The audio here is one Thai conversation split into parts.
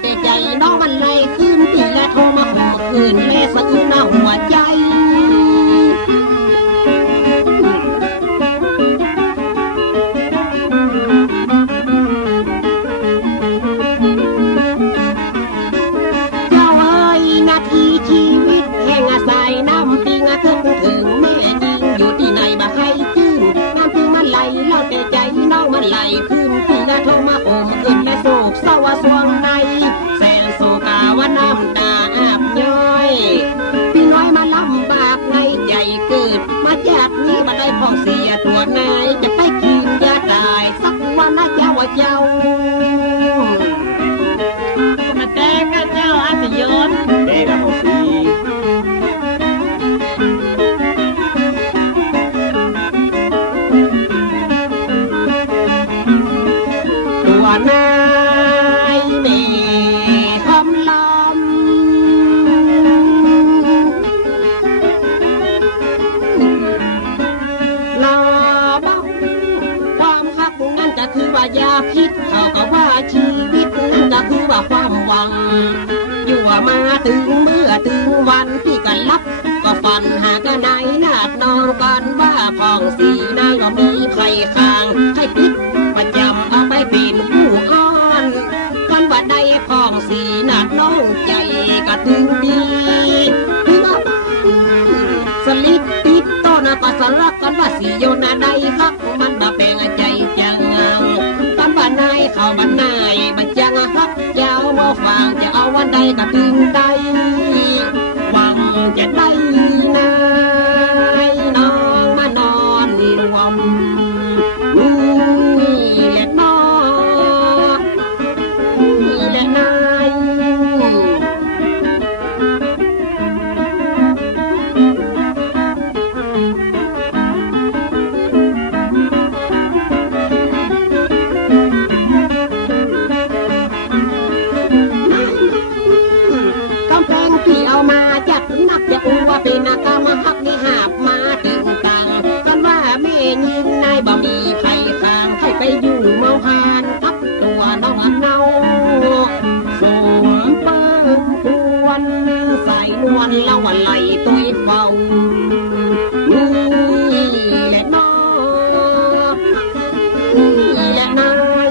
แต่ใจน้องมันไหลขึ้นตีและโทรมาขอคืนแม่สะอื้นหน้าหัวใจเจ้าเอ้ยนาทีชีวิตแห่งอาศัยน้ำปิงทึกถึงแม่ยิงอยู่ที่ไหนบ่ให้ขึ้นน้ำปิงมันไหลเล่าแต่ใจน้องมันไหลขึ้นตีและโทรมาขอคืนและโศกเศร้าสวงในแสนโศกาว่าน้ำตาอาบย้อยพี่น้อยมาลำบากในใจเกิดมาจากนี้มาได้พ้องเสียตัวนายจะไปกินยาตายสักวันนะเจ้าว่าเจ้ามาแต่ก็เจ้าอาสิยนเด็กกับพ้องสีตัวนายแม่ทำลำลาบ้องความฮักนั่นก็คือว่าอย่าคิดเขาก็ว่าชีวิตนั่นก็คือว่าความหวังอยู่ว่ามาถึงเมื่อถึงวันที่กันรับก็ฝันหากนายนาดนอนกันว่าพ้องสีนายก็มีใครข้างให้ปิดประจำเอาไปเป็นผู้อ้อนกันว่าได้พ้องสีนาดน้องใจก็ถึงดีเพื่อสลิดติดต้นปัสสรักกันว่าสีโยนาใดฮักมันบ่แปลงใจจังกันว่านายเข้าบ้านนายบัจังฮักยาวบ่ฟังจะเอาวันใดก็ถึงได้หวังจะได้นายน้องมานอนรวมนี่แหละน้องนี่แหละนายกำแพงที่เอามาจากนักจะอูว่าเป็นนากามาฮักนี่หาบมาถึงตังกันว่าแม่ยิงนายบ่มีใครข้างให้ไปอยู่เมาหานทับตัวน้องอันเนาสมเปิ้มควรใส่นวลแล้ววันไหลตัวเฝ้านี่แหละน้องนี่แหละนาย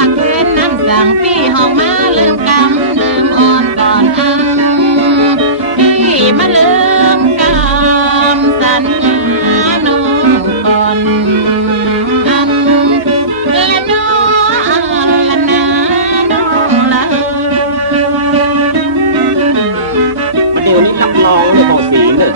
าเคนน้ำสั่งพี่ห้องมาลืมกำลืมอ่อนก่อนอังพี่มาลืมกำสัญญาน้องก่อนอันและน้องละนาน้องละประเดี๋ยวนี้รับรองเลยบอกสีเนอะ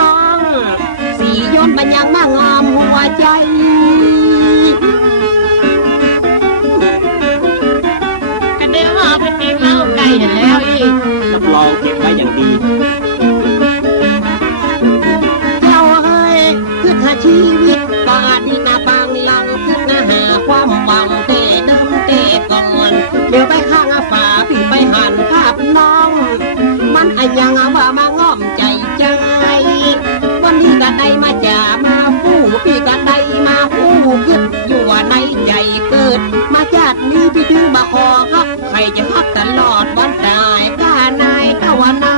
น้องสีย้อนบัญญัติมางามหัวใจกันเดี๋ยวว่าเป็นตีเมาไก่อย่างแล้วอีกรับรองเก็บไว้อย่างดีเราเฮ้ยคือถ้าชีวิตปาดีนาบางหลังคือหน้าหาความหวังเตะเดิมเตะก่อนเดี๋ยวไปข้างฝาพี่ไปหันภาพน้องมันอันยังว่ามาง้อมใจใจวันนี้ก็ได้มาจ่ามาฟู่พี่ก็ได้มาฟู่ขึ้นอยู่ในใจเกิดมาจากนี้พี่ถึงมาขอฮักใครจะฮักตลอดวันตายก้านายก้าวนา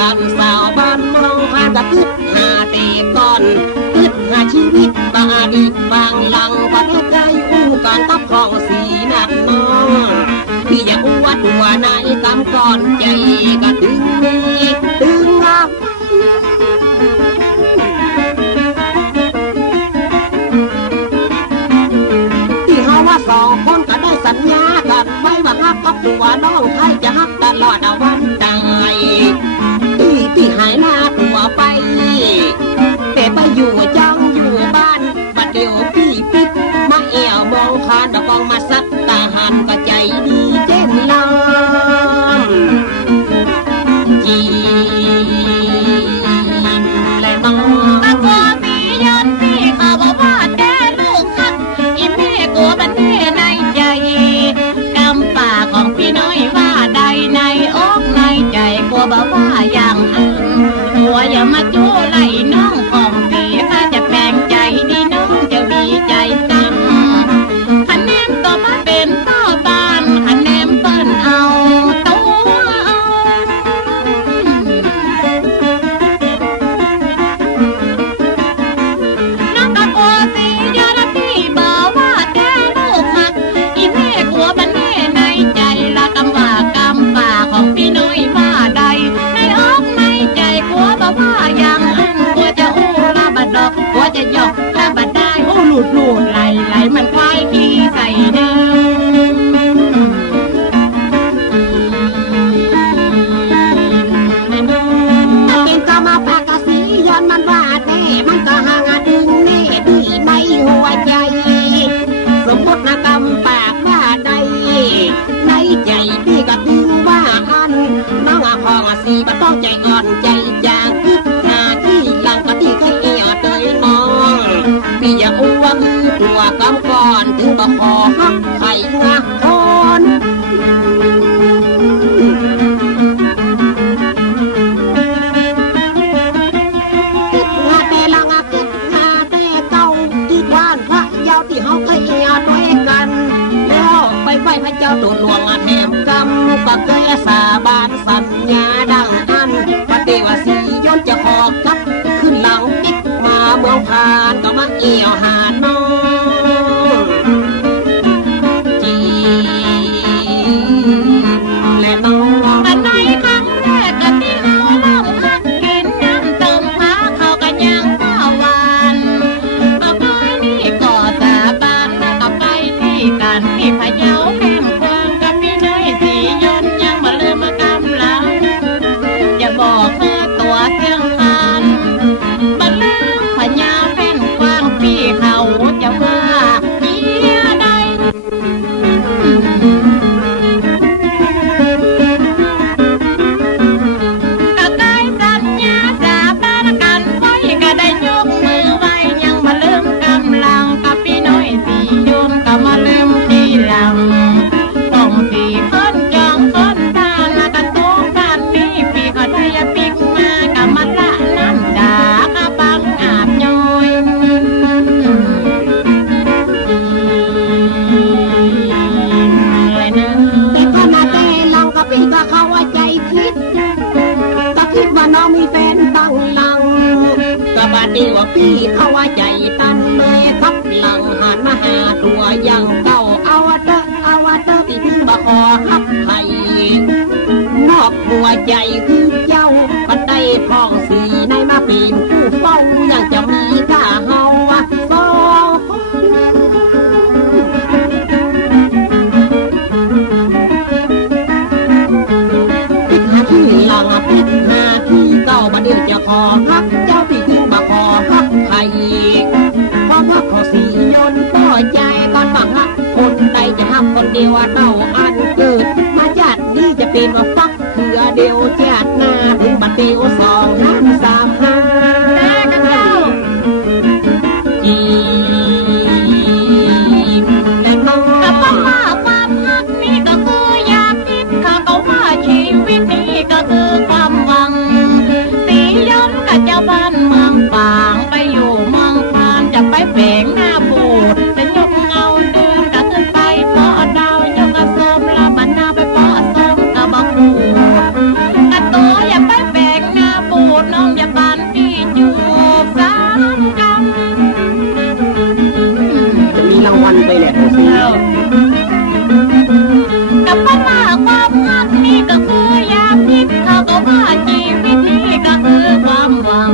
กันสาวบ้านมองผ่านกับตึดหาเตะก่อนตึดหาชีวิตบางอดีตบางหลังประเทศใจอู้การกับของสีหนักน้องพี่อยากอวดหัวในกำก่อนใจก็ถึงนี้ถึงงักที่เขาว่าสองคนก็ได้สัญญากันไว้ว่าฮักกับหัวน้องไทยจะฮักตลอดวันตายที่หายหน้าตัวไปแต่ไปอยู่จังอยู่บ้านบัดเดียวพี่ปิ๊กมาแอวมองคานดอกองมาซัดตาหันก็ใจดีเจ้นลำจีและน้องตะโกนพี่ย้อนพี่เขาบอกว่าแด่ลูกฮักอีแม่กลัวมันแน่ในใจกำป่าของพี่น้อยว่าใดในอกในใจกลัวบอกว่าอย่างหัวอย่ามาจู้ไล่น้องของพี่ถ้าจะแปลงใจดีน้องจะมีใจซ้ำคะแนนก็มาเป็นต่อบานคะแนนเปิ้นเอาตัวน้องตะโกนสิยอดพี่บอกว่าแด่ลูกหักอีแม่กลัวมันแน่ในใจละกำว่ากำป่าของพี่น้อยว่าใด จะหยอกกระบัดได้โอ้หลุดไหลมันควายขี้ใส่เดิมเป็นกรรมปากสีย้อนมันว่าแน่มันก็ห่างดึงแน่ดีในหัวใจสมมตินะกำปากว่าใดในใจพี่ก็ถือว่าอันน้องห้องสีก็ต้องใจอ่อนใจจางคึกหาที่หลังก็ที่เคยเอวเตยน้องพี่อย่าอ้วกตัวกำก่อนถึงบ่ขอฮักไข่งาคน ที่เขาเคยเอียด้วยกันแล้วไปไหว้พระเจ้าตัวหลวงแถมกำก็เคยสาบานสัญญาดังอันปฏิว่าสีย้อนจะขอกับขึ้นหลังติ๊กมาเมืองผ่านก็มาเอี่ยวหาน้องจีและน้องอันไหนครั้งแรกก็ที่เขาลองหักกินน้ำต้มพาเขากันยังข้าวหวานก็เคยนี่ก็สาบานแล้วก็ไปที่กันที่พะเยาแก้มกวางกับพี่น้อยสียนต์ยังมาลืมมากำลังจะบอกเธอตัวเสียงคานบัดแล้วพะเยาแก้มกวางพี่เขาจะว่าเมียใดมาลืมทีหลังต้องสีคนจองคนทานละกันตัวกันนี้ปีก็ได้ยาปิกมากับมาละน้ำดากะปังอาบย้อยเลยนะแต่พอมาแต่ลองก็พี่ก็เข้าว่าใจคิดก็คิดว่าน้องมีแฟนตั้งหลังก็บาดดีว่าพี่เข้าว่าใจตันเลยทับหลังหันมาหาตัวยังเก่าเอาเตอที่ถึงบ่ขอฮับให้นอกหัวใจคือเจ้าปันได้พ้องสีในมาเป็นผู้เฝ้ายังจะมีข้าเฮาสองพิกหาที่หลังพิกหาที่เก่าบัดเดี๋ยวจะขอฮักเจ้าที่ถึงบ่ขอฮับให้เพราะว่าขอสียนต์ต่อใจก่อนบังฮักคนใดจะฮักคนเดียวเต้าอันเกิดมาจัดนี่จะเป็นว่าฟักเถื่อเดียวจัดหน้าถึงบัดเดียวสองน้ำสามห้าแต่กันเจ้าจีและน้องก็เพราะว่าความฮักนี่ก็คือยาพิษเขาก็ว่าชีวิตนี้ก็คือความหวังสีย้อนกับเจ้าบ้านเมืองฝางไปอยู่เมืองพานจะไปแฝงหน้าบูดจะยกเงาเดินก็ขึ้นไปเพาะดาวยกกระสมละบันดาไปเพาะสมกระบอกบูดกระตัวอย่าไปแฝงหน้าบูดน้องอย่าบานพี่จูบสามกำจะมีรางวัลไปแหละโอซีกับปัญหาความรักนี่ก็คือยาพิษเขาก็ว่าชีวิตนี้ก็คือความหวัง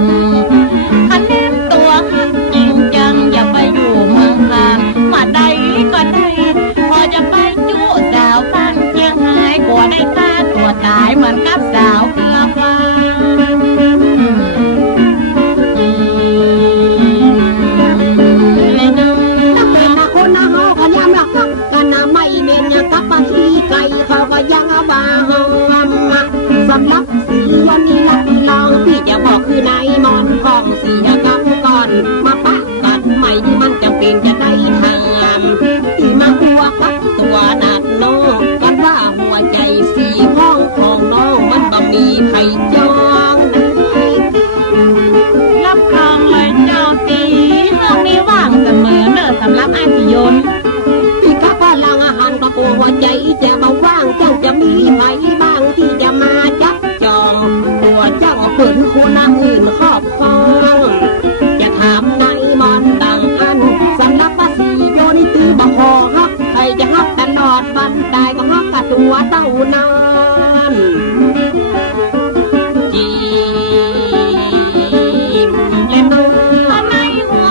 คันเล่นตัวหักจริงจังอย่าไปอยู่เมืองกลางมาได้ก็ได้พอจะไปจู้สาวบ้านเชียงรายกลัวได้ฆ่าตัวตายเหมือนกับสาวเกลือฟ้าเลยน้องถ้าเป็นคนเฮาก็ยามรักกันไม่เม่นกับบ้านที่ไกลเขาก็ยังว่าเฮาสำหรับสีย้อนนี่ลักลองพี่จะบอกคือนายมอนของสีกับก่อนมาปะกันใหม่ที่มันจะเป็นจะได้ทางที่มาหัวพักตัวนัดน้องกันว่าหัวใจสีห้องของน้องมันบ่มีใครจองรับรองเลยเจ้าตีเรื่องนี้ว่างเสมอเนอะสำหรับไอ้สียนพี่ข้าว่าลังอาหารก็กลัวหัวใจจะมาว่างเจ้าจะมีใครบ้างที่จะมาจับจองตัวเจ้าเปิดคนอื่นครอบครองจะถามนายมอนต่างอันสำหรับภาษีโยนี่ตือบ่พอฮักใครจะฮักตลอดวันตายก็ฮักกับตัวเต้านานจีเล่นดูในหัว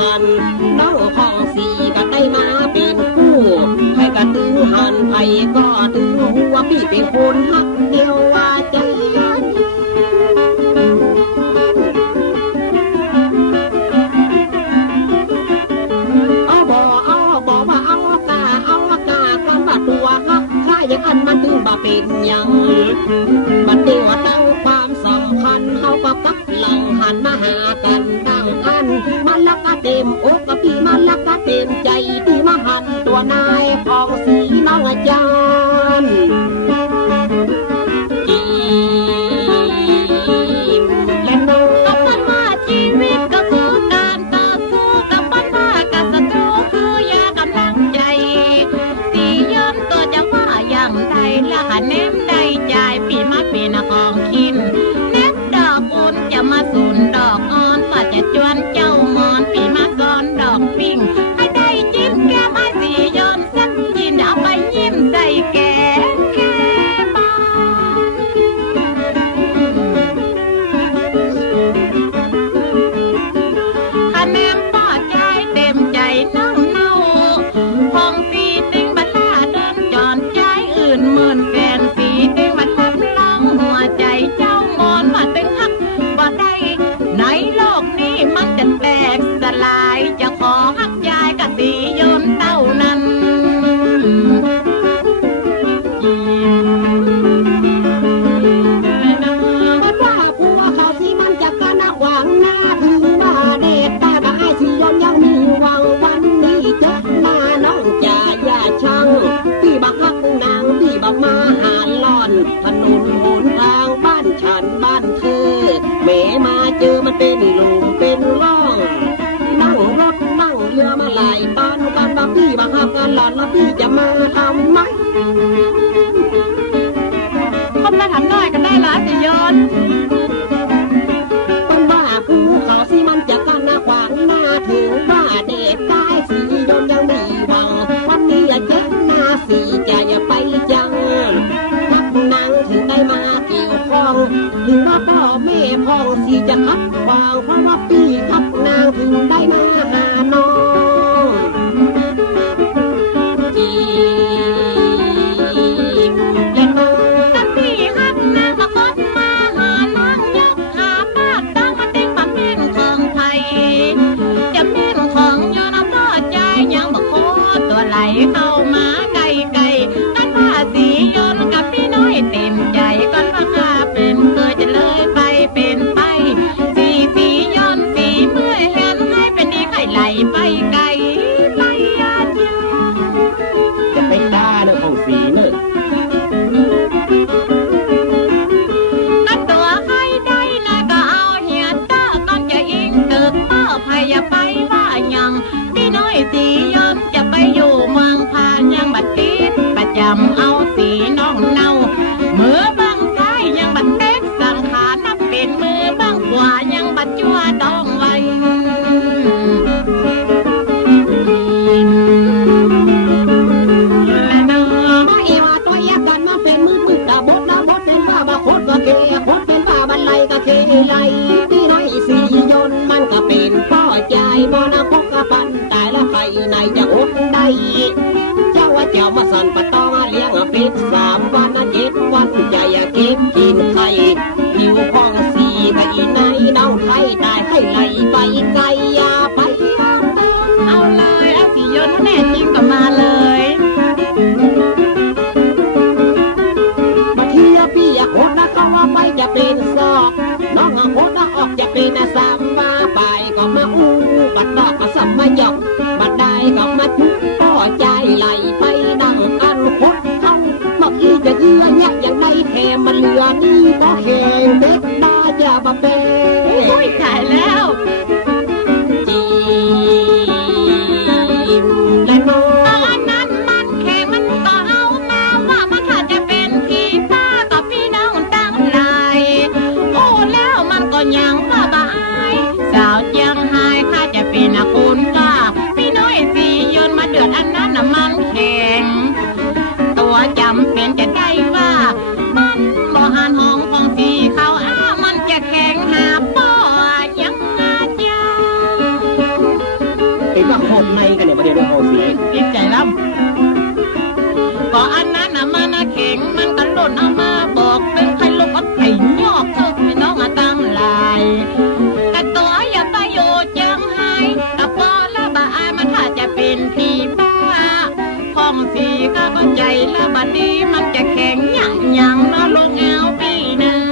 หันน้องของสีก็ได้มาเป็นคู่ให้กระตือหันไผก็ตือหัวพี่เป็นคนฮักเดียวว่าใจตัวฮักข้าอย่างอันมันถึงบ่เป็นยังบัดเดียวตั้งความสัมพันธ์เฮาก็กักหลังหันมาหากันดังอันมันลักกะเต็มอกกับพี่มันลักกะเต็มใจที่มาหันตัวนายของสีน้องอาจารย์จีบและน้องก็ปัญหาชีวิตก็คือการต่อสู้กับปัญหากับศัตรูคือยากำลังใจตัวจะว่าอย่างไรละหาเนมได้ใจพี่มาเป็นของคินเน็บดอกอุ่นจะมาสูนดอกอ่อนว่าจะจวนเจ้ามอนพี่มาซ้อนดอกปิ้งให้ได้จิ้มแก้มให้สีย้อนสักจินเอาไปยิ้มใส่แก่บ้านหาเนมป้อใจเต็มใจน้องเน่าของสีติงบัลลาเดินจอนใจอื่นหมื่นแสนสีติงบัลลับล้องหัวใจเจ้ามอนมาตึงฮักบ่ได้ในโลกนี้มันจะแตกสลายจะขอฮักยายกับสียนเต้านั้นว่าผัวเขาที่มันจะกันนักหวังหน้าถึงหน้าเด็ดแต่บ่ให้สียนยังมีหวังวันนี้เจอหน้าน้องจ่าอย่าช่างพี่บักฮักนางพี่บักมาหาล่อนถนนหนทางบ้านฉันบ้านเธอแม่มาเจอมันเป็นหลุมเป็นร่องนั่งรถนั่งเรือมาหลายบ้านกันบักพี่บักฮักกันหลอนแล้วพี่จะมาทำไหมคนมาทำน้อยกันได้หลายสิยนเป็นบ้าภูเขาสิมันจะกันนะขวางหน้าถึงบ้าเด็ดตายสียนยังมีหวังวันนี้เจ็บหน้าสีจะอย่าไปจังพักนางถึงได้มาเกี่ยวข้องถึงว่าพ่อแม่พ้องสีจะขัดขวางเพราะว่าพี่ขับนางถึงได้มาหาน้องจีบและน้องถ้าพี่ขับนางก็กดมาหาน้องยกหาป้าตั้งมาติ้งปากเม่นของไทยจะเม่นของยอน้ำพ่อใจยังบอกโคตัวไหลเข้ามาไกลไกลกันว่าสียนกับพี่น้อยเต็มใจกันว่าข้าเป็นเคยจะเลยไปเป็นไปสียนสีเมื่อเห็นให้เป็นดีไข่ไหลไปไกลไปยาเดียวจะไปตาเด้อของสีเนอะกันตัวใครได้นะก็เอาเหียตาก่อนจะยิงตึกเป้าพยาไปว่ายังพี่น้อยสียนจะไปอยู่เมืองพานยังบัดติดประจำเอาสีน้องเน่ามือบังซ้ายยังบัดเต็กสังขารนับเป็นมือบังขวายังบัดจั่วดองไว้และเนื้อมาเอวาตัวแยกกันมาเป็นมือตาบดนะบดเป็นบ้าบาโคตรก็เคโคตรเป็นบ้าบันไลก็เคไลที่ไหนสียนมันก็เป็นพ่อใจมอนาพกกระปันตายแล้วใครในจะอดได้เจ้าว่าเจ้ามาสั่นปะตองเลี้ยงเป็ด3 วัน7 วันใจเก็บกินไข่หิวพองสีก็อีในน้องไทยตายให้ไหลไปไกลอย่าไปเอาเลยเอาสียนแน่จริงก็มาเลยมาเที่ยวพี่อยากโคตรนะก็ว่าไปจะเป็นซอกน้องโคตรนะออกจะเป็นสามมาไปก็มาอู้บัดดอกก็สับมาหยอกบัดได้ก็มาทุกพ่อใจไหลไปดังอันโคตรเข้ามาอีจะเยื่อแยกอย่างไรแถมมันเหลือนี่ก็แข็งเด็ดดาจะบะเป้โอ้ยตายแล้วจีบและน้องอันนั้นมันแข็งมันก็เอามาว่ามันถ้าจะเป็นพี่ป้ากับพี่น้องตั้งหลายโอ้แล้วมันก็ยังว่าบายสาวเจียงไฮ้ข้าจะเป็นคุณป้าพี่น้อยสียนมาเดือดอันนั้นมันแข็งตัวจำเป็นจะได้ว่ามันบ่หันห้องของสีเขามันจะแข็งหาป้อยังไง ว่าโคตรในกันเนี่ยประเดี๋ยวดูโคตรสี จิตใจล้ำก็อันนั้นน่ะมันน่ะแข็งมันก็หล่นเอามาบอกเป็นใครลูกก็ไถ่ยอกเธอพี่น้องตั้งหลายแต่ตัวอย่าไปโยจังไห้แต่พอละบาอายมันถ้าจะเป็นผีบ้าของสีก็ใจละบัดนี้มันจะแข็งอย่างเนาะลงเอาปีหนึ่ง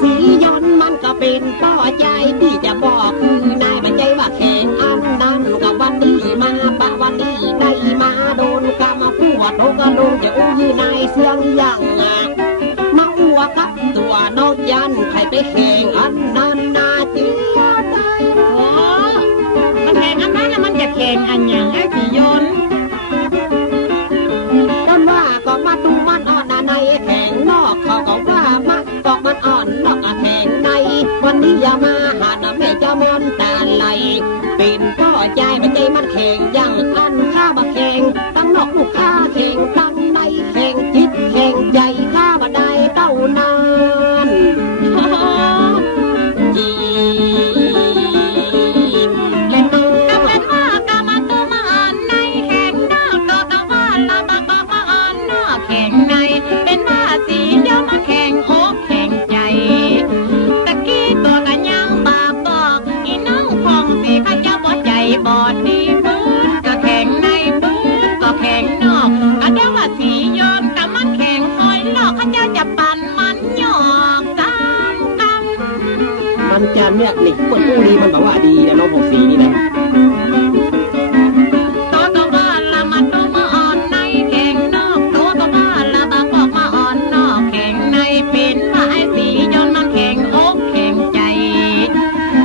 สียนมันก็เป็นป้อใจที่จะบอกคือนายมันใจว่าแข่งอันนั้นกับวันนี้มาปะวันนี้ได้มาโดนกรรมปวดโดนก็โดนจะอู้ยืนายเสียงยังมาอ้วกกับตัวนกยันใครไปแข่งอันนั้นนาเจียใจ โอ้มันแข่งอันนั้นแล้วมันจะแข่งอันอย่างไอ้สียน จนว่าก็มาดูมันอ่อนในแข่งนอกเขาก็ว่ามาก็มันอ่อนนอกแข่งในวันนี้อย่ามาหาแม่เจ้ามอนตาไหลเป็นพ่อใจมันใจมันแข่งอย่างอันข้ามาแข่งตั้งนอกลูกค้าแข่งตั้งในแข่งจิตแข่งใจข้ามาได้เต้านานจีเล่นมือ ก็เป็นว่ากามาตัวมาอ่อนในแข่งนอกก็กะว่าละบาบามาอ่อนนอกแข่งในเป็นว่าสียอมมาแข่งอกแข่งใจตะกี้ตัวกันยังบาบอกอีน้องพองสีข้าเจ้าบ่ใจบอดดีปื้นก็แข่งในปื้นก็แข่งนอกก็เดี๋ยวว่าสียอมแต่มันแข่งคอยหลอกข้าเจ้าจะปั่นมันหยอกกัน มันจะเนี่ยนี่คนผู้ดีมันบอกว่าดีนะน้องของสีนี่นะ ตัวก็ว่าละมาตัวมาอ่อนในแข่งนอกตัวก็ว่าละบาบอกมาอ่อนนอกแข่งในเป็นว่าไอ้สียนมันแข่งอกแข่งใจ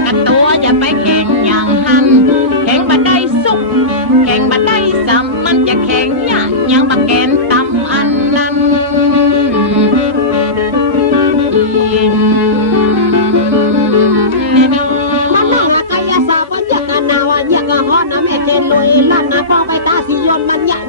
กันตัวอย่าไปแข่งอย่างหันแข่งบัดได้สุกแข่งบัดได้ซ้ำมันจะแข่งอย่างบักแกนตำอันนั้นมันน่าละไกยาสาปัญญากนาวอยากฮอนะแม่เจนลอยลั่นนะพ่อไปตาสียนมันยัง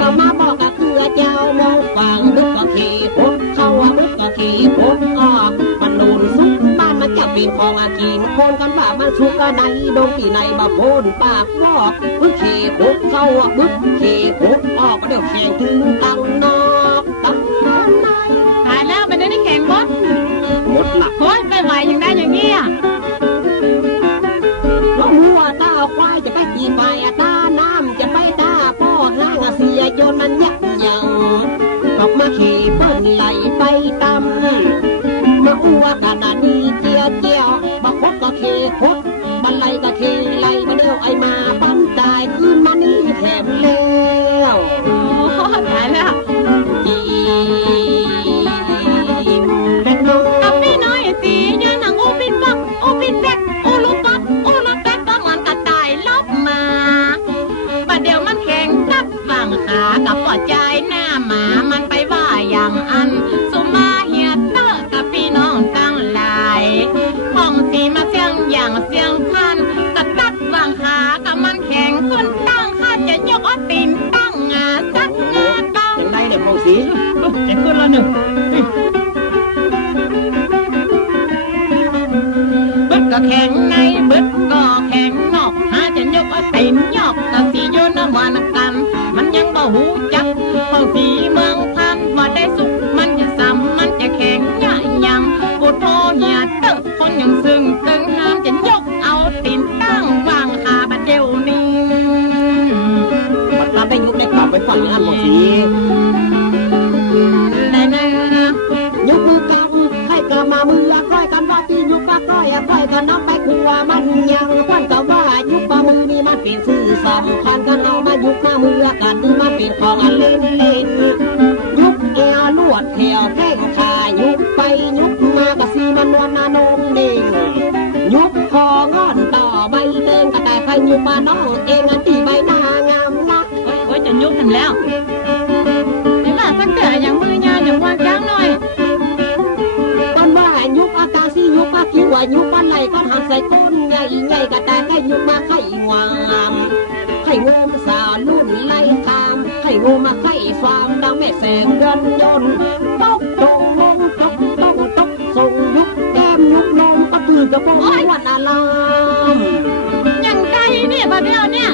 ก็มาบอกกับคือเจ้ามองฟังบึกก็ขี่พุกเข้าบึกก็ขี่พุกออกมันโดนซุกบ้านมันจะเป็นของอากีนคนกันว่ามันซุกกันในดงที่ในบ่โพนปากบอกบึกขี่พุกเข้าบึกขี่พุกออกเดี๋ยวแข่งถึงตังนอกตังใน ตายแล้วเป็นได้แข่งบด หมดหลัก โอ้ยไปไหวยังได้อย่างเงี้ย ว่าหัวตาควายจะไปตีไฟตาน้ำจะไปตาพ่อห้างเสียจนมันยักยังออกมาขี่เปิ้นไหลไปตำมาอ้วกกันนี่เจียวเจียวมาคดก็ขี่คดบันไลก็ขี่ไหลมาเดียวไอมาปั้นตายคืนมานี่แถมแล้ว โอ้ตายแล้ว จีเป็นโล กับพี่น้อยสียืนหนังอูปินบักอูปินแบกอูลูกบักอูลูกแบกประมันกระต่ายลบมาประเดี๋ยวมันแข่งกับฝั่งขากับปอดใจหน้าหมามันไปว่าอย่างอันสุมาเฮียเตอร์กับพี่น้องตั้งหลายห้องสีมาเสียงอย่างเสียงพันสตัดวางขากับมันแข่งขึ้นตั้งข้าจะยกเอาตีนตั้งงาสักงาตั้ง ยังได้เนี่ยพงสี จะขึ้นแล้วหนึ่งบึดก็แข็งในบึดก็แข็งนอกหาจะยกเอาตีนยอกก็สีโยนวานกันมันยังบ่หูจักพอสีเมืองพันว่าได้สุขมันจะซ้ำมันจะแข็งยังปวดโพเหียตึกคนยังซึ่งตึงห้ามจะยกเอาตีนตั้งวางขาบัดเดียวนี้ มันทำได้ยุบได้ปรับไปฝั่งนั้นพงสี ยุบมือกำให้กระมามือก้อยกันว่าที่ยุบก็ก้อยก้อยกันน้องไปครัวมันยังพันก็ว่ายุบปมือนี่มันเป็นสื่อสำคัญกันเอามายุบมามือกันนี่มันเป็นของเล่นเล่นยุบเอวลวดแถวแท่งขายุบไปยุบมากระซีมันนวลนานงเด้งยุบคองอนต่อใบเด้งกระต่ายใครยุบมาน้องเองอันที่ใบหน้างามนัก โอ้ยจะยุบกันแล้วนี่มาสักเตืออย่างมือยาวอย่างวางจ้างหน่อย ตอนว่ายุบอากาศยุบมาคิวยุบอะไรก็ทำใส่ก้นใหญ่ใหญ่กระต่ายให้ยุบมาไข่งามไข่งมสาล กูมาไข่ความดังแม่แสงเดือนยนต์ตกตรงมงตกต้องตกส่งยุกแก้มยุกนมก็ตื่นกระโปรงวันอาราม ยังไงเนี่ยบ่เดียวเนี่ย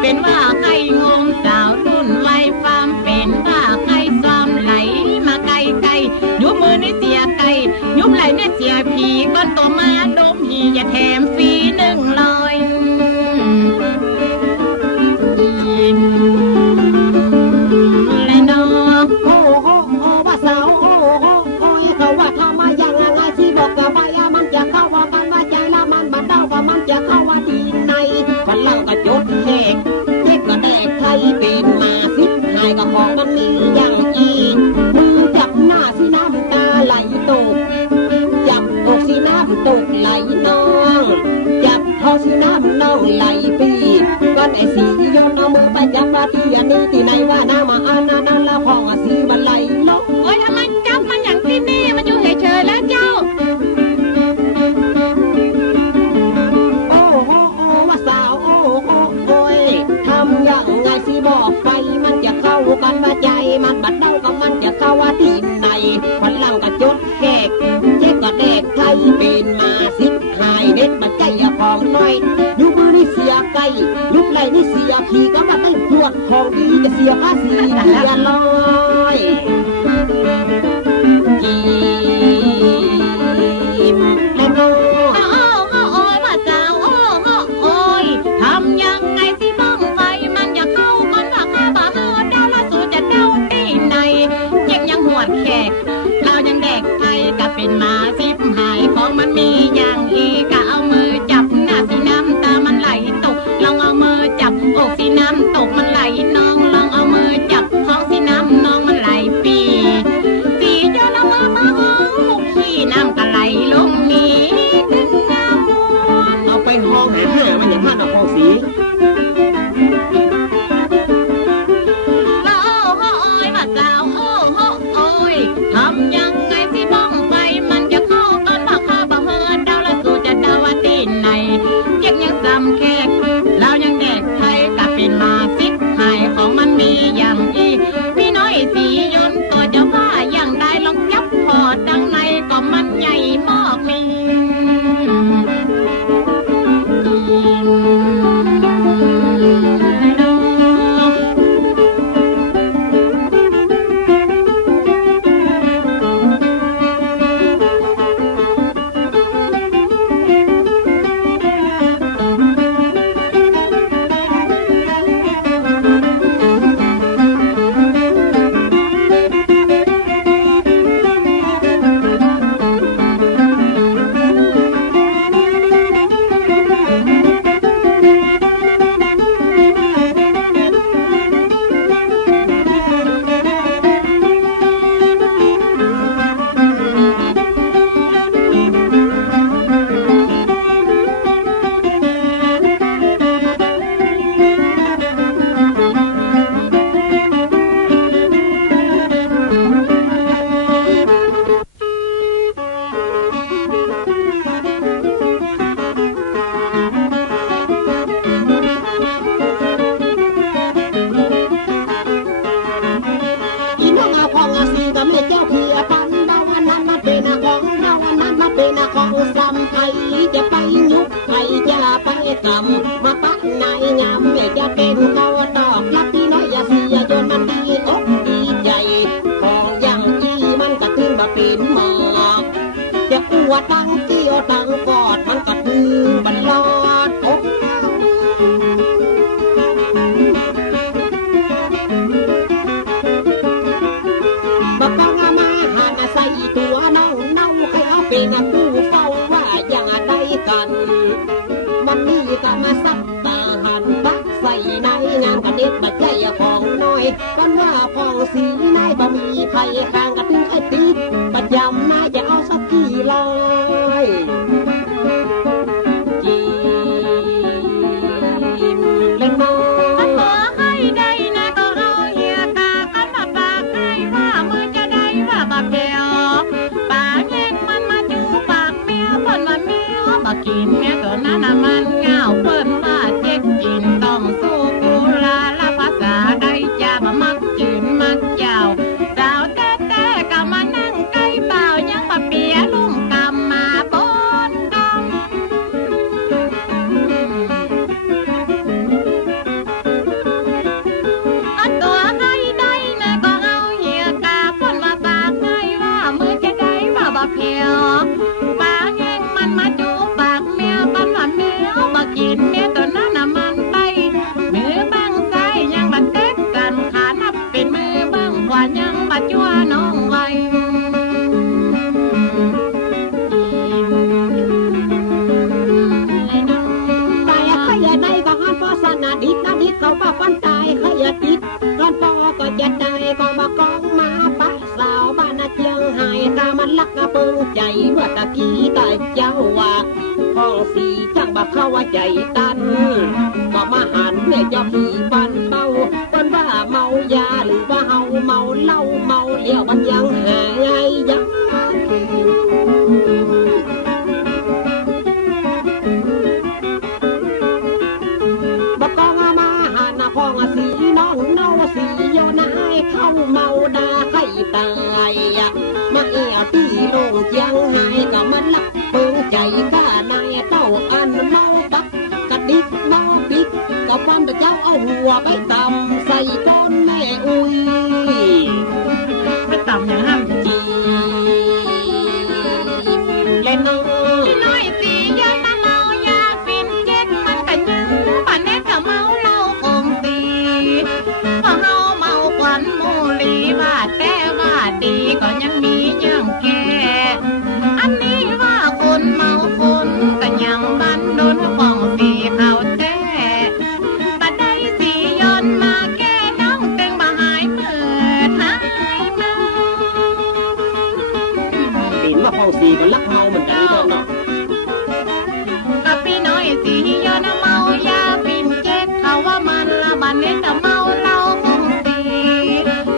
เป็นว่าใครงมสาวรุ่นวัยความเป็นว่าใครซ้อมไหลมาไกลไกลยุบมือนี่เสียไกลยุบไหลนี่เสียผีก้อนตัวมาดมหีอย่าแถมฟรี100และนอโอ้โหว่าสาวโอ้โหโอ้ยเขาว่าทำมาอย่างไรที่บอกกับไปมันจะเข้าว่ากันว่าใจละมันบัดเดาว่ามันจะเข้าว่าดีในคนเราก็จดเลขก็แดกไทยเป็นมาสิหายกับของมันมีอย่างอีมือจับหน้าสีน้ำตาไหลตกจับอกสีน้ำตกไหลน้องจับทอสีน้ำน้องไหลปีก้อนไอ้สีโยนเอามือไปจับว่าที่อันนี้ที่ไหนว่าน้ามาอันนั้นละห้องสีมันไหลลงโอ้ยทำไมจับมันอย่างที่นี่มันอยู่เฉยๆแล้วเจ้าว่าสาวโอ้โอ้ยทำอย่างไงสิบอกไปมันจะเข้ากันว่าใจมันบัดเดากับมันจะเข้าว่าที่ไหนพลังกระจดแขกเจ๊ก็แดกไทยเป็นมาสิหายเด็ดบัดใจของน้อยยุบมือนี่เสียไก่ยุบไหลนี่เสียขี่ก็มาตั้งปวดของดีจะเสียภาษีเสียลอยกีมและโนทำยังไงสิบ้องไฟมันอย่าเข้ากันว่าข้าบ่เฮาเดาละสู่จะเดาที่ไหนเจ็บยังหวดแขกเรายังแดกไทยก็เป็นมาสิบหายของมันมีอย่างอีกเอามือจับหน้าสีน้ำตามันไหลตกลองเอามือจับอกสีน้ำตกมันไหลน้องลองเอามือจับท้องสีน้ำน้องมันไหลปีสีโยนเอามือมาห้องมุกขี้น้ำก็ไหลลงนี้เอาไปห้องหามันอย่างมากกับห้องสีทำยังไงสิบ้องไฟมันจะเข้าต้นว่าข้าบ่เฮอเดาละสู่จะเดาว่าที่ไหนเจ็บยังซ้ำแขกเรายังแดกไทยก็เป็นมาสิบหายของมันมีอย่างอีพี่น้อยสียนตัวจะว่าอย่างใดลองจับพอดังในก็มันใหญ่มากมีจะไปยุบไปจะไปทำมาปักนายงามไม่จะเป็นเขาตอกรับที่น้อยอย่าเสียจนมันดีอกดีใจของอย่างอีมันก็ถึงมาเป็นหมอกจะปวดตั้งเกี่ยวตั้งกอดมันก็ถึงบรรลอดอกบักต้องมาหาใส่ตัว กันว่าพ่องสีนายบ่มีไผข้างกันถึงไอ้ติดประจำนายจะเอาสักกี่ลายจีมเล่นน้อย ขอให้ได้นะก็เอาเฮียตากันมาปากให้ว่ามือจะได้ว่าบักแก้วปากแยกมันมาจูปากเมียเพิ่นว่าเมียบักกินเมียก็นั่นน่ะมันเหงาเพิ่นว่าเจ็กกินต้องสู้กุลาละภาษาได้จ้าบ่มักจืนมักยาวสาวแต่ก็มานั่งใกล้เปล่ายังบ่เปียลุงกำมาบนกำ เอาตัวให้ได้นะก็เอาเหี่ยกาพ่นมาปากให้ว่ามือจะได้ว่าบ่เพียวปากแห้งมันมาจูปากเมียปันว่าเมียบ่กินเมียตัวนั้นน่ะมันไปมือบังซ้ายยังบัดเต็กกันขานับเป็นมือบังขวายังบัดจั่วน้องไว้ตายใครอย่าได้ก็หันพอสนาดิดนาดิดเขาป้าปันตายใครอย่าติดก่อนพอก็จะได้ก็มากองมาปะสาวบ้านนาเจียงหายตามันลักกระเปิงใจเมื่อตะกี้ตายเจ้าว่าห้องสีจังบักเข้าว่าใจตันก็มาหันเนี่ยเจ้าผีปันเบาปันว่าเมายาหรือว่าเฮาเมาเหล้าเมาเลี้ยวมันยังหายยัง บกองมาหานาพองสีน้องเนาสีโยนายเข้าเมาดาไข่ตายมาเอี่ยวที่โลงเจียงหายก็มันลักเปิงใจข้านายเต้าอันเมาปักกระดิกเมาปิกก็ฟันแต่เจ้าเอาหัวไปตำใส่ก้นแม่อุ้ย ไปต่ำอย่างห้ามจี เล่นน้อย น้อยสิยันน่ะเมายาฟินเจ็กมันก็ยังป่านนี้ก็เมาเหล้าคงตีพอเฮาเมาควันมูลีว่าแต่ว่าดีก็ยังมียังแก่อันนี้ว่าคนเมาคนก็ยังบันโดนของสีเขาแต่บัดได้สิย้อนมาแก่น้องเต็งบ่หายเปิดหายมา เห็นว่าพองสีก็ลักเมาเหมือนกันนี่เนาะ กับพี่น้อยสิยอนเมายาปิ่นเจ็ดเขาว่ามันละบันเน็ตเมาเหล้าคงสี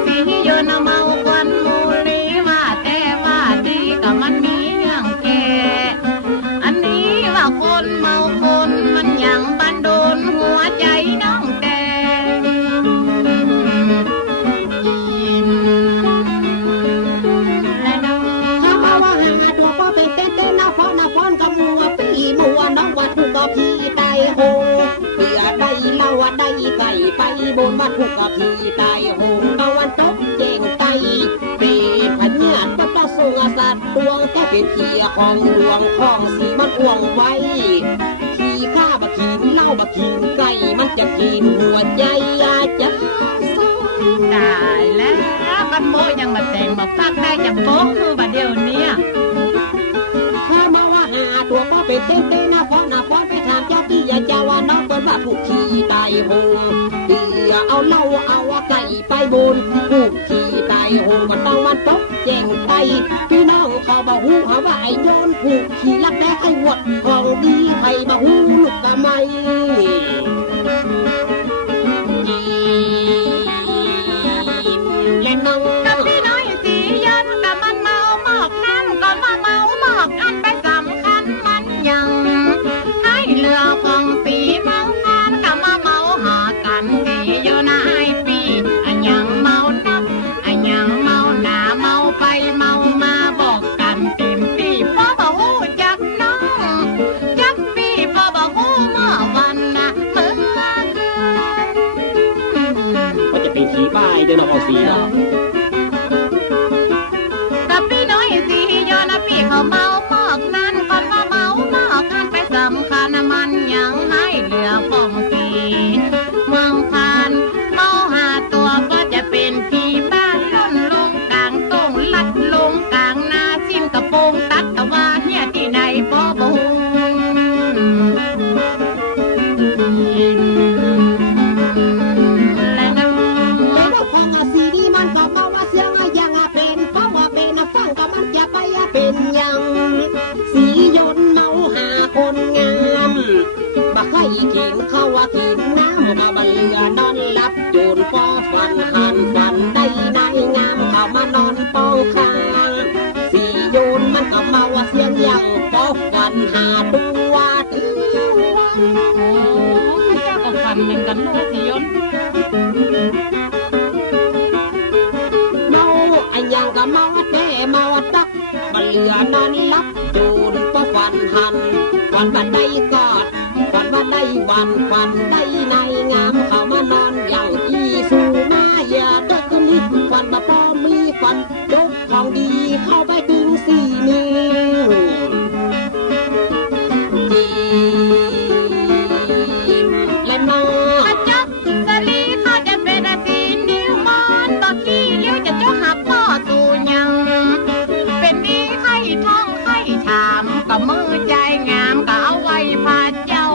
สิยอนเมาควันมูลีว่าแต่ว่าดีก็มันมีอย่างแก่อันนี้ว่าคนเมาคนมันยังบันโดนหัวใจน้องแดงและน้อง ถ้ามาว่าหาตัวพ่อเป็นเต้นเต้นนาฟ้อนกับมัวปีมัวน้องวัดถูกกับพี่ตายโหเพื่อได้เล่าว่าได้ไก่ไปบนวัดถูกกับพี่ตายโหตะวันตกแจ้งไตเป็นพญาตก็ทรงสัตว์ดวงแค่เป็นเพียของหลวงของสีมันอ้วงไว้ขี่ข้าบักขีนเล่าบักขีนไก่มันจะกินหัวใจอาจะสอน ตายแล้วกันโมยังมาแต่งมาฟักได้จะโป๊กมือบัดเดียวเนี่ย ถ้ามาว่าหาตัวพ่อเป็นเต้นเต้นนาฟ้อนไปถามเจ้าที่อย่าจะว่าน้องเปิ้นว่าถูกขี่ตายโหเพื่อเอาเหล้าเอาไก่ไปบนถูกขี่ตายโหมันต้องมันตกแจ้งไตพี่น้องเขาบอกหูหาว่าไอ้โยนผูกขี่ลักแด้ไอ้หวดของดีให้บอกหูลูกกะไม่เล่นน้อง กับพี่น้อยสียันกับมันเมาหมอกนั่นก่อนว่าเมาหมอกอันไปสำคัญมันยังให้เรือของสีเมาคันกับมาเมาหากันสีอยู่ในปีอันยังเมานักอันยังเมาหนาเมาไปเมามาบอกกันเต็มปีพ่อบอกหูจักน้องจักปีพ่อบอกหูเมื่อวันน่ะเมื่อคืน ก็จะเป็นขี่บ้ายเดินเอาสีเนาะ กับพี่น้อยสีย้อนพี่เขาเมาหมอกนั้นก่อนว่าเมาหมอกกันไปสำคัญมันยังให้เหลือฟองสีเมืองผ่านเมาหาตัวก็จะเป็นพี่บ้านล้นลงกลางตรงลัดลงกลางนาซิมกระโปรงตัดตะวันเนี่ยที่ไหนบ่บู และน้อง แล้วพอง กินน้ำก็บันเรือนอนหลับโจรป้อฟันหันฟันได้นายงามเข้ามานอนป้องคางสี่โยนมันก็เมาเสียงยังป้อฟันหาตัวตื้อโอ้เจ้าก็ฟันเหมือนกันเลยสิยนเมาอันยังก็เมาแต่เมาตักบันเรือนอนหลับโจรป้อฟันหันฟันบันได้กอดฟันบันได้วันฟันได้นายงามเข้ามานอนอย่างอีสู่มาอย่าเด็กนิดฟันมาป้อมีฟันยกของดีเข้าไปถึงสี่นิ้วจีนและนอ อาจับสลีเขาจะเป็นอาซีนิ้วมอนต่อขี้เลี้ยวจะเจ้าหับพ่อสู่ยังเป็นดีไข่ท้องไข่ถามกับมือใจงามก็เอาไว้พาเจ้า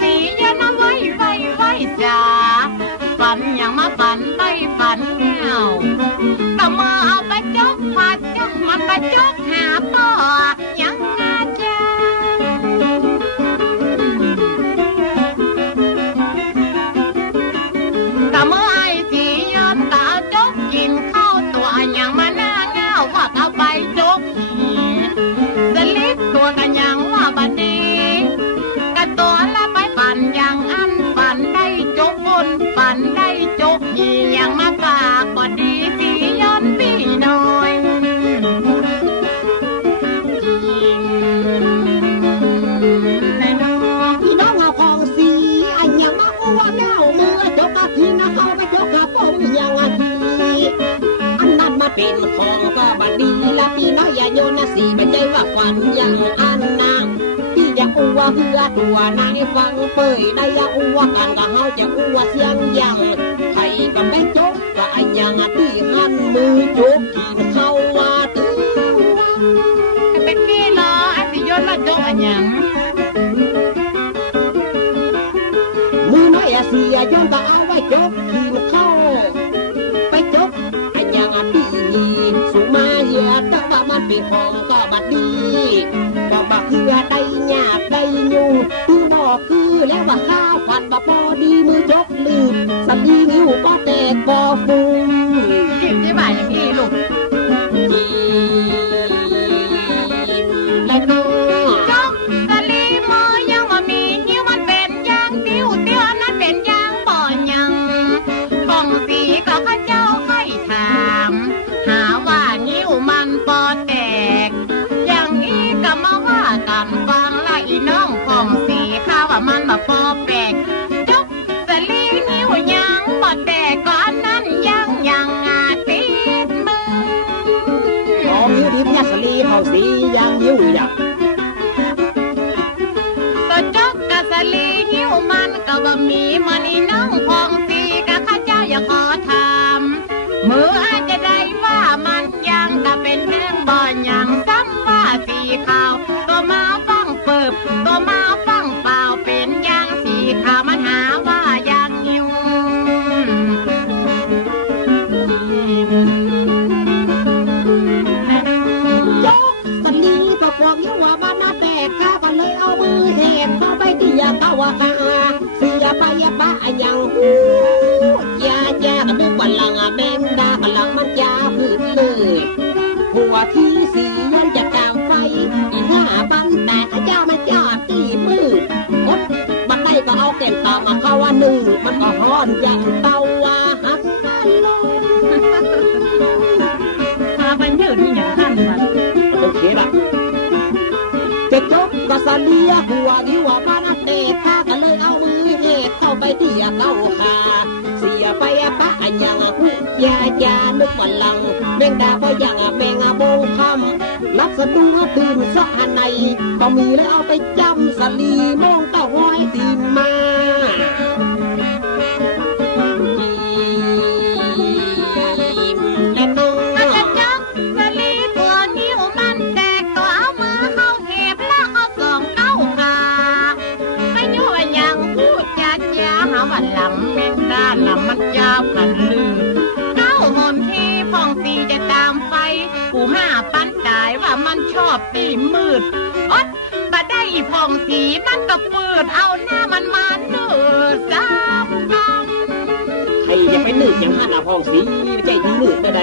สียันเอาไว้จ่าฝันยังมาฝันไปฝันเงาก็มือเอาไปจกพาเจ้ามาไปจกหาพ่อยังอาจารก็เมื่อไอ้สีย้อนตาจกกินข้าวตัวอย่างมาหน้าเงาว่าเอาไปจกสลิดตัวกันยังว่าบัดนี้กันตัวละไปฝันอย่างอันฝันได้จกบนฝันได้จกหีอย่างมาฝากก็ดีสีย้อนพี่น้อยพี่น้องเอาของสีอันยังมาอ้วนเน่าเมื่อจกกะพี่นะเข้าไปจกกะปงอย่างอันดีอันนั้นมาเป็นของก็บัดดีละพี่น้องอย่าโยนนะสีไม่ใจว่าฝันอย่างอันนางพี่อย่าอ้วเพื่อตัวนายฟังเปยได้อย่าอ้วกันก็เฮาจะอ้วเสียงยังใครก็ไปจกก็อันยังที่หันมือจกกินเข้าว่าตื้อเป็นพี่เหรอไอ้สิยนต์ละจกอันยังมือน้อยเสียย้อนก็เอาไว้จกกินเข้าไปจกอันยังตีสุมาเยอะแต่ว่ามันเป็นของก็บัดดีก็บักเคือได้ยากได้ยุ่งคือบอกคือแล้วว่าข้าวฟันบ่พอดีมือจกลืมสลีนิ้วก็แตกบ่ฟูกินที่บ่ายอย่างนี้ลูกและน้อจกสลีมือยังว่ามีนิ้วมันเป็นยางติ้วเตี้ยนั้นเป็นยางบ่อยังป่องสีก็ข้าเจ้าไข่ถามหาว่านิ้วมันปอแตกอย่างนี้ก็มาว่ากันฟังละอีน้องป่องสีข้าว่ามันมาปอแปลกจกสลีนิ้วยางบ่แตกก็อันนั้นยังอาติดมือของนิ้วทิพย์ยาสลีเขาสียางนิ้วอย่างก็จกกะสลีนิ้วมันก็บ่มีมันอีน้องพองสีกะข้าเจ้าอย่าขอถามมืออาจจะได้ว่ามันยังก็เป็นเรื่องบ่ยังซ้ำว่าสีขาวก็มาฟังเปิบก็มาฟังเปล่าเป็นยางสีขาวมันหาว่ายางนิ้วจกสลีก็พวกนิ้วว่าบ้านน่าแตกข้าก็เลยเอามือแหกเข้าไปที่ยาเก้าว่าคาเสียไปยาบ้าอย่างหูยาก็นึกว่าหลังแมงดากำลังมันยาพืชเลยหัวที่สียันจะกางไฟอีหน้าบันแต่ข้าเจ้ามันยอดตีมืดกดบันไดก็เอาแก่นตามาเข้าว่าหนึ่งมันก็ร้อนอย่างเตาว่าฮักลงพาไปยืดที่อย่างขั้นมันโอเคละจะจกก็สลีหัวนิ้วบ้านเตะข้าก็เลยเอามือแหกเข้าไปที่เก้าขาเสียไปปะอย่างหุยานึกว่าหลังแมงดาก็อย่างแมงโบงคำรับสะดุ้งตื่นสะในก็มีแล้วเอาไปจำสลีมองก็ห้อยตีมาและน้องจะจกสลีตัวนิ้วมันแตกก็เอามือเข้าเก็บแล้วเอากล่องเก้าขาไม่ยุ่งอย่างพูดจาหาว่าหลังแมงดาหลังมันยาวกันลือเก้าหนที่พองสีจะตามไฟผู้ห้าปันจ่ายว่ามันชอบตีมืดอดมาได้พองสีมันก็เปิดเอาหน้ามันมาเนื้อ นึกอย่างหันห้องสีใจที่นึกใด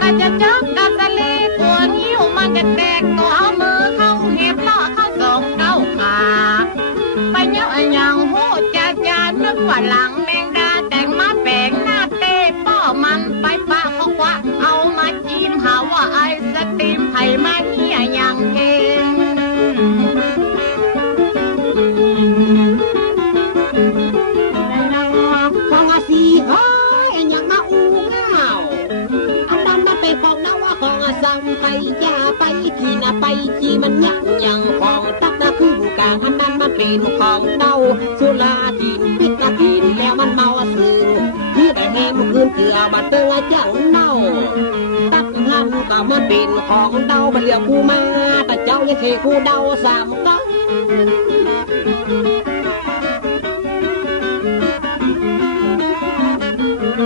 ก็จะจกกับสลีปวดหิวมันจะแตกก็เอามือเข้าเห็บล้อเข้าสองเก้าขาไปเยอะอย่างหูจะนึกว่าหลังแมงดาแต่งมาแปลงหน้าเต้ป้อมันไปป้าเขาควักเอามาจิ้มหาว่าไอศตรีมไผ่มาเหี้ยอย่างเก่งของอาสีเฮ้ยอย่างมาอูเงาอันนั้นมาไปของนะว่าของอาสังไปยาไปที่น่ะไปจีมันยังของตักนะคือกลางอันนั้นมาเป็นของเน่าสุรากินพิษนะกินแล้วมันเมาซึ้งที่แต่แหมคืนเกลือบัดเตือจังเน่าตักหันก็มาเป็นของเน่าบัดเรียกกูมาแต่เจ้ายังเคกูเดาสามกัง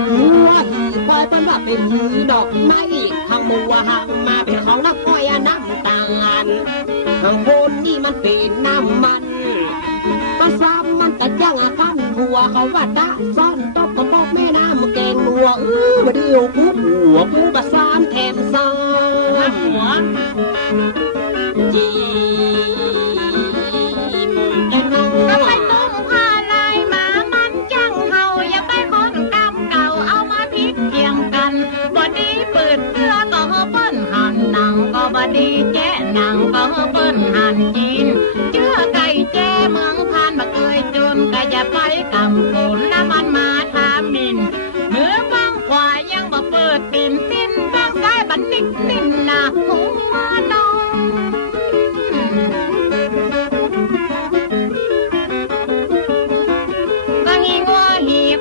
หัวหีคอยเป็นว่าเป็นหีดอกไม้ทางมัวหังมาเป็นของน้ำอ้อยน้ำตาลทางคนนี่มันเป็นน้ำมันก็ซ้ำมันแต่ยังกันหัวเขาว่าตาซ่อนตบกระบอกแม่น้ำแกงนัวมาเดียวกูหัวกูบะซ้ำแถมซ้ำหัวจีก็ไปตุ้มผ้าลายหมามันจังเฮาอย่าไปคนกำเก่าเอามาพิษเทียงกันบอดีเปิดเสื้อก็เฮเปิ้นหันหนังก็บอดีแจ้หนังก็เฮเปิ้นหันจีนเชื่อไก่แจ้เมืองพานมาเคยจนก็อย่าไปกำฝนแล้วมันมาทามินเมื่อบางควายยังบ่เปิดติ่นสิ้นบางสายบันนิดนินนะหัวนอง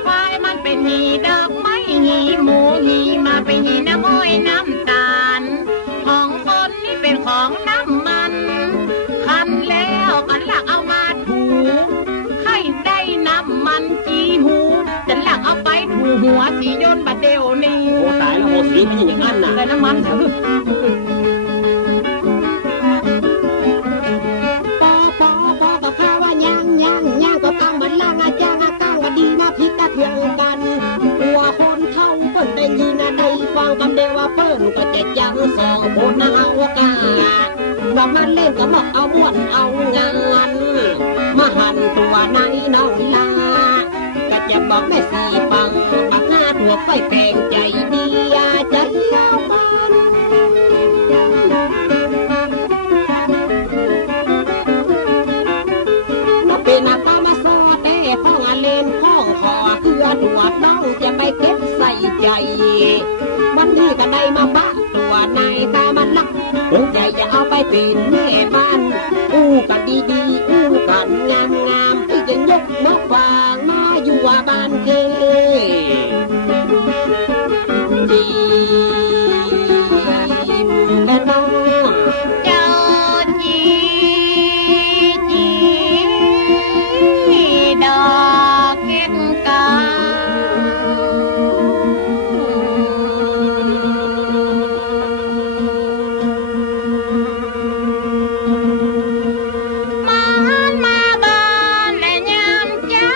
ควายมันเป็นหีดอกไม้หีหมูหีมาเป็นหีน้ำอ้อยน้ำตาลของคนนี่เป็นของน้ำมันคันแล้วกันหลักเอามาถูให้ได้น้ำมันจีหูจะหลักเอาไปถูหัวสียนต์บัดเดียวนี้โอ้ตายแล้วโอ้สีเป็นอย่างนั้นน่ะแต่น้ำมันปอก็ข้าว่ายังก็ตั้งมันล่างอาจารย์ตั้งว่าดีมาพิษตะเทียงกันหัวคนเท่าเปิ้นได้ยินนะได้ฟังกันเดียวว่าเปิ้นก็จะยังสองคนนะเอากาว่ามันเล่นก็บอกเอาบ้วนเอางานมาหันตัวในน้องลาก็จะบอกแม่สีปังปักหน้าถั่วไฟแปลงใจดีใจชาวบ้านเป็นอาตามาซอแต่ห้องเล่นห้องคอเพื่อตัวน้องจะไปเก็บใส่ใจวันนี้ก็ได้มาบ้าตัวในตามันลักองใหญ่จะเอาไปเป็นแม่บ้านอู้กันดีอู้กันงามที่จะยกมะฟางมาอยู่บ้านเกจีและน้องเจ้าจีดอกเก็ดกามาบ้านและยามเจ้า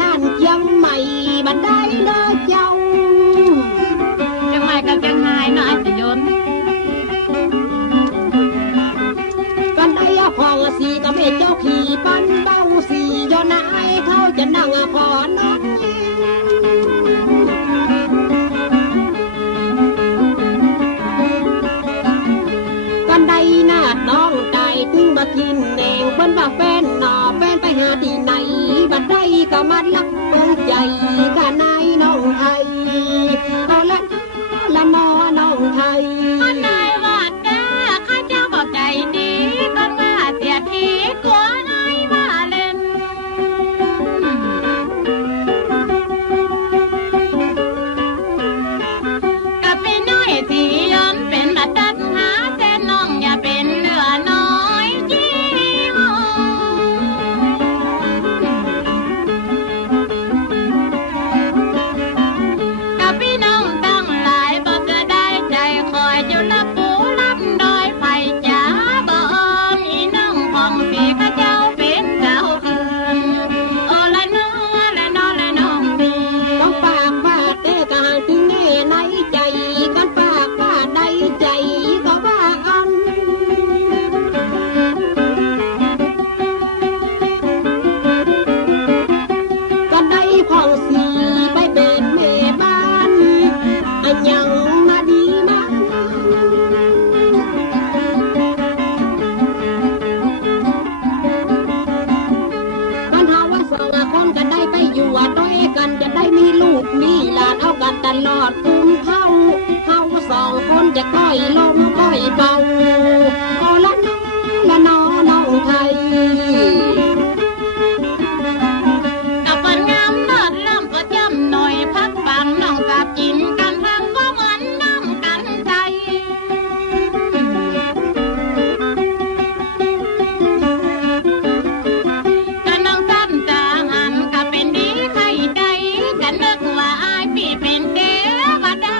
นั่นเชียงใหม่บันไดเลิกเจ้าจังไรกันจังไงเนาะอาจยนกันได้พองสีก็ไม่เจ้าขี่ปั้นเบ้าสีย้อนนายเท่าจะนั่งพอน้องกันได้นาดน้องใจถึงบัดกินแหนงเปิ้นว่าแฟนหน่อแฟนไปหาที่ไหนบัดได้ก็มาลักเปิ้นใจกันนายน้องไทยเอาละนอน้องไทยนายว่าจ้าข้าเจ้าก็ใจดีก็ว่าเสียทีกลัวนายว่าเล่นกับพี่น้อยที่ย้อนเป็นมาตัดหาเส้นน้องอย่าเป็นเหลือน้อยจีโอกับพี่น้องตั้งหลายบ่จะได้ใจคอยอยู่ละปูรับดอยไฟจ๋าบ่อีน้องของสีข้าเจ้าเป็นเจ้าคืนโอละน้อละน้อละน้องสีต้องปากว่าแต่กางถึงแน่ในใจกันปากว่าใดใจก็ว่าอันก็ได้พ่องสีไปเป็นแม่บ้านอันยังมาดีมาปัญหาว่าสองคนก็ได้ไปอยู่ด้วยกันจะได้มีลูกมีหลานเอากันตลอดคุ้มเฮาสองคนจะก้อยลมก้อยเบาโอละน้อน้องไทยกับปันงามเลิศล้ำก็จำหน่อยพักฟังน้องสาบกินกันทำก็เหมือนน้ำกันใจกันน้องซ้ำจาหันก็เป็นดีใครใจกันนึกว่าอายพี่เป็นเทวดา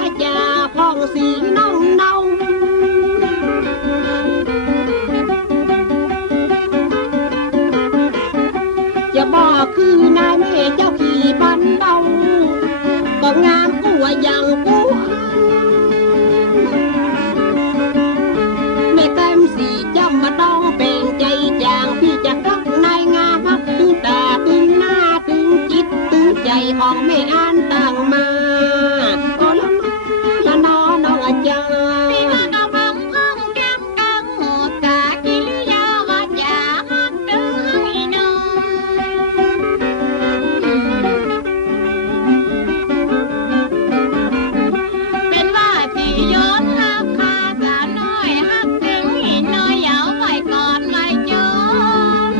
ว่าจะพ้องสีน้องเนาจะบอกคือนายแม่เจ้าขี่บันเบาก็งามกว่าอย่างกูแม่แต้มสีจำมาต้องเป็นใจจางพี่จะรักนายงามพักตึงตาตึงหน้าตึงจิตตึงใจของแม่อ่านต่างมาโอ้ละน้อน้องอาจารย์พี่มากับคำห้องแก้มกังหัวตากิริยาว่าจะหักตึงอีน้องเป็นว่าที่ย้อนหักคาสาน้อยหักตึงอีน้อยยาวไว้ก่อนไม่จบ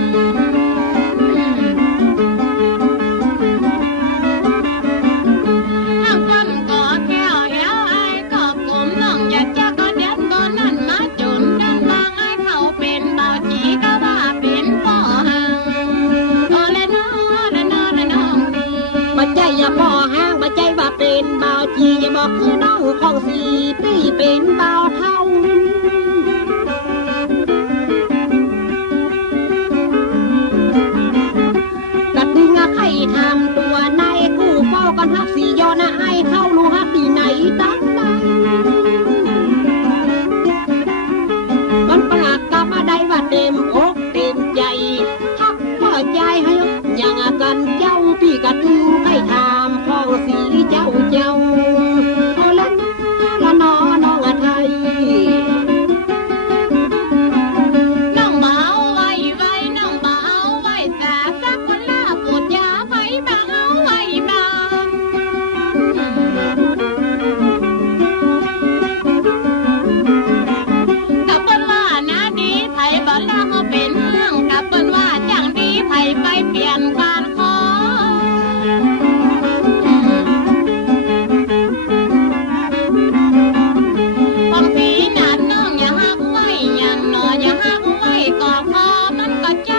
หักวันก่อแก้วเหี่ยวไอ้ก็กลุ่มน้องอยากจะก็เด็ดบ่นั่นมาจนกันวางไอ้เขาเป็นเบาจีก็ว่าเป็นพ่อหังโอ้ละน้อละน้อละน้องนี่บ่ใจอย่าพ่อห้างบ่ใจว่าเป็นเบาจีอย่าบอกคือน้องของสีพี่เป็นเบาเท่ากัดดึงไข่ทำตัวในกู้เฝ้ากันฮักสียอนะไอ้เข้าหนูฮักที่ไหนตั้งใดมันปากกับมาได้ว่าเต็มอกเต็มใจฮักพ่อใจให้อย่างกันเจ้าพี่กัดดึงไข่ทำพ้องสีเจ้าโอ้ละน้อน้องไทยน้องเบาไว้ไว้น้องเบาไว้สาสักคนละปวดยาไว้เบาไว้เบากับเปิ้นว่านาดีไผบ่ละเขาเป็นเรื่องกับเปิ้นว่าจังดีไผไปเปลี่ยนการขอความผีนัดน้องอย่าหักไว้อย่างน้อยอย่าหักไว้ก็พอมันก็ใจ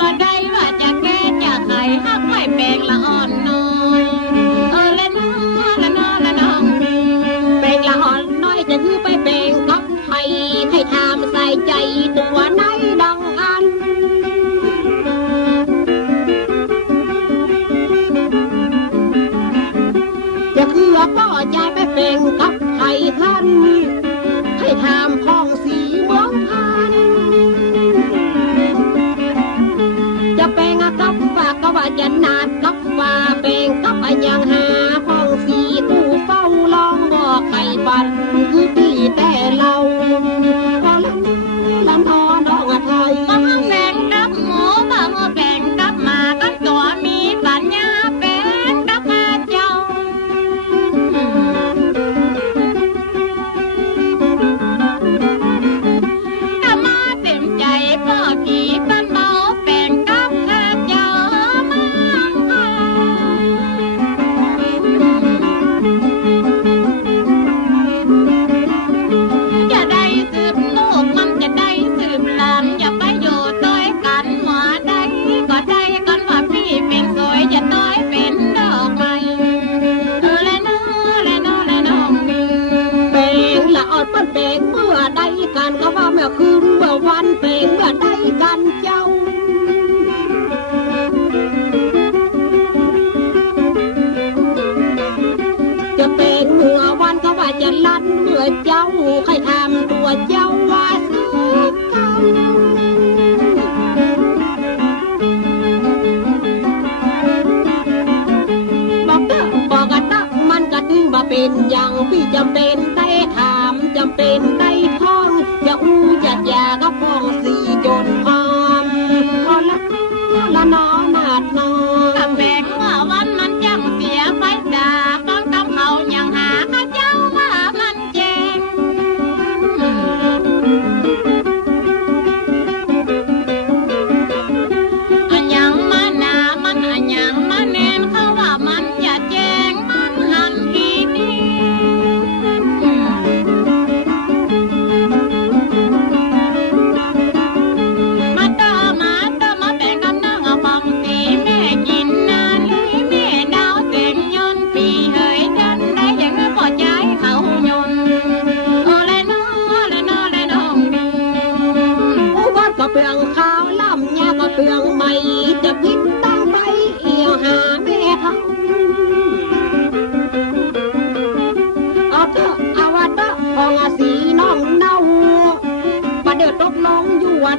บ่ได้ว่าจะแก้จะไขหักไว้แปลงละอ่อนน้อยละน้อละน้อละน้องนี่แปลงละอ่อนน้อยจะคือไปแปลงกับให้ทำใส่ใจตัวไหนดังอันจะคือป้อใจไปแปลงกับให้ท่านให้ทำพ้องสีเมืองพันจะแปลงกับว่าก็ว่าจะนาดกับว่าแปลงกับยังหาพ้องสีตู้เฝ้าลองบอกไข่บันคือพี่แต่เราละน้อน้องไทยมาแบ่งกับหมูมาแบ่งกับหมากันตัวมีปัญญาเป็นกับมาเจ้าถ้ามาเต็มใจพ่อขี่ปันเบาแบ่งกับข้าเจ้ามาจะได้สืบลูกมันจะได้สืบหลานอย่าไปอยู่ด้วยกันหมาได้ก็ได้กันว่าพี่เป็นสวยจะต้อยเป็นดอกไม้และน้อและน้อและน้องนี่เป่งละออดปั้นเป่งเมื่อใดกันก็ว่าเมื่อคืนเมื่อวันเป่งเมื่อใดกันเจ้าจะเป่งเมื่อวันก็ว่าจะลั่นเมื่อเจ้าใครทำตัวเจ้าว่าซื้อกันบอกกันนะมันก็ถึงว่าเป็นอย่างพี่จำเป็นได้ถามจำเป็นได้ท่องจะอู้จะยาก็ฟ้องสีจนพร้อมก็ละน้อนาดน้อกับแบกว่าวันมันจังเสียไฟดาฟังกับเขาอย่างหาข้าเจ้าว่ามันแจงอันยังมาหนามันอันยังมาแนนเขาว่ามันอย่าแจงมันหันทีนี้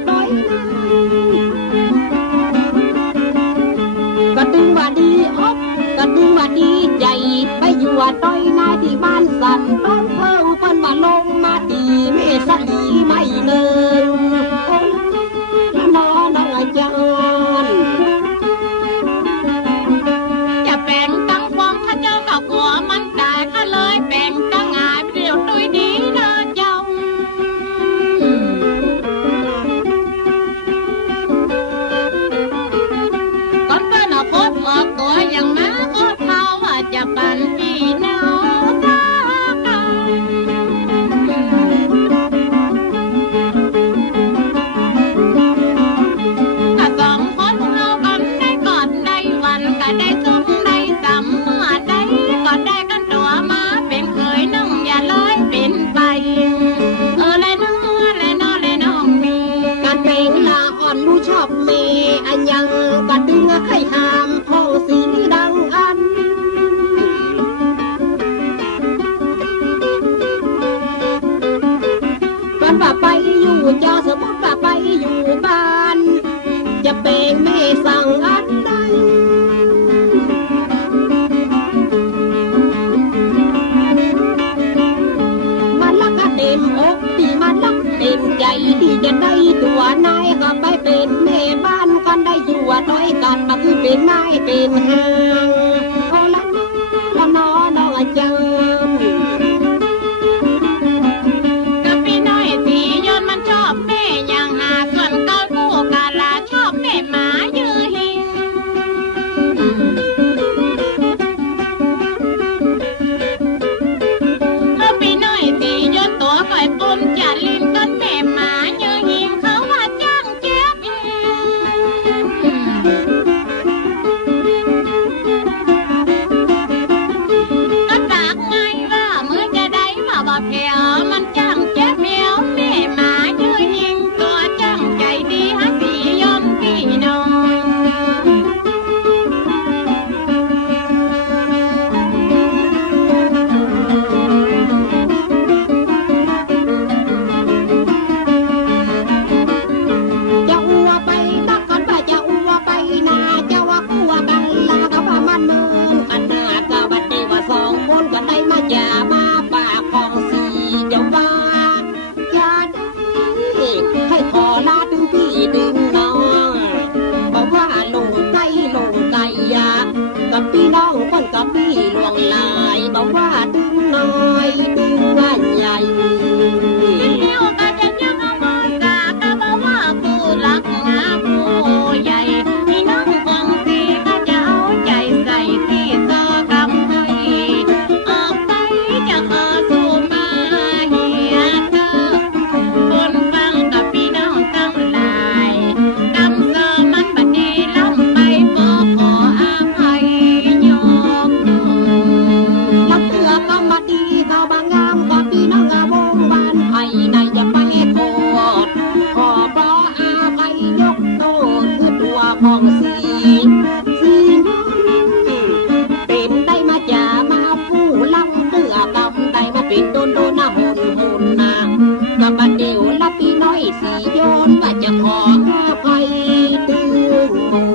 ด้อยก็ตึงว่าดีอกก็ตึงว่าดีใจไปอยู่ว่าด้อยนาที่บ้านสันต้นเพิ่งเปิ้นว่าลงมาตีเมสลีไม่เนินน้องอาจารย์ จะแบ่งตั้งความข้าเจ้ากับหัวมันตายข้าเลยแบ่งตั้งงานเดียวตุยดีนะเจ้าก่อนเปิ้นเอาโคตรออกตัวอย่างม้าโคตรเมาว่าจะปั่นพี่น้องตากันสองคนเรากันได้กอดได้วันก็ได้ซุ่มได้สำเมื่อใดก็ได้กันตัวมาเป็นเคยนึ่งอย่าเลยเป็นไปเลยน้อเลยน้อเลยน้องมี การเป็นลาอ่อนรู้ชอบเมอันยังกัดดึงไข่หามห้องสีดังอันกันว่าไปอยู่เจ้าสมมติว่าไปอยู่บ้านจะเป็นเมสั่งอันใดมันรักเต็มอกที่มันรักเต็มใจที่จะได้ตัวนายก็ไปเป็นแม่บ้านกันได้อยู่ด้วยกันมาคือเป็นนายเป็นห้างโอ้ละน้องอาจารย์ กับพี่น้อยสียนมันชอบแม่อย่างหาส่วนเก้ากู้กาลาชอบแม่หมายือหิงแล้วพี่น้อยสียนตัวก่อยปุ่มจัดลิ้นต้นแม่หมายือหิงเขาว่าจ้างเจ็บเองก็ตากไงว่ามือจะได้มาบ่เพียวมันจ้างเจ็บเมียวแม่หมายือหิงตัวจ้างใจดีหาสียนพี่น้องจะอัวไปนักกันว่าจะอัวไปนาจะว่ากูว่ากันลาก็ว่ามันเมินขนาดก็บัดนี้ว่าสองคนก็ได้มาจ่ามาปากของสีจะว่าอย่าได้ให้ขอลาถึงพี่ถึงน้องบอกว่าลงไกลยากับพี่น้องคนกับพี่หลวงลายบอกว่าถึงน้อยถึงงานใหญ่ เดียวก็จะยังเอามือกาก็บอกว่าผู้รักงาผู้ใหญ่พี่น้องคงสีก็จะเอาใจใส่ที่ต่อกำให้ออกไปจะขอสู่มาเฮียเธอคนฟังกับพี่น้องทั้งหลายกำเสอมันบัดนี้ล้ำไปขออภัยยกมือ ลักเตือก็มาดีเขาบางงามก็พี่น้องอาบงบ้านไผ่ในจะไปโคดขอเพราะอาภัยยกโตคือตัวของสีน้องเป็นได้มาจ่ามาผู้ลังเตือกำได้มาเป็นโดนนะหุ่นนะกับบัดเดียวละพี่น้อยสีโยนว่าจะขออภัยถึงหมู่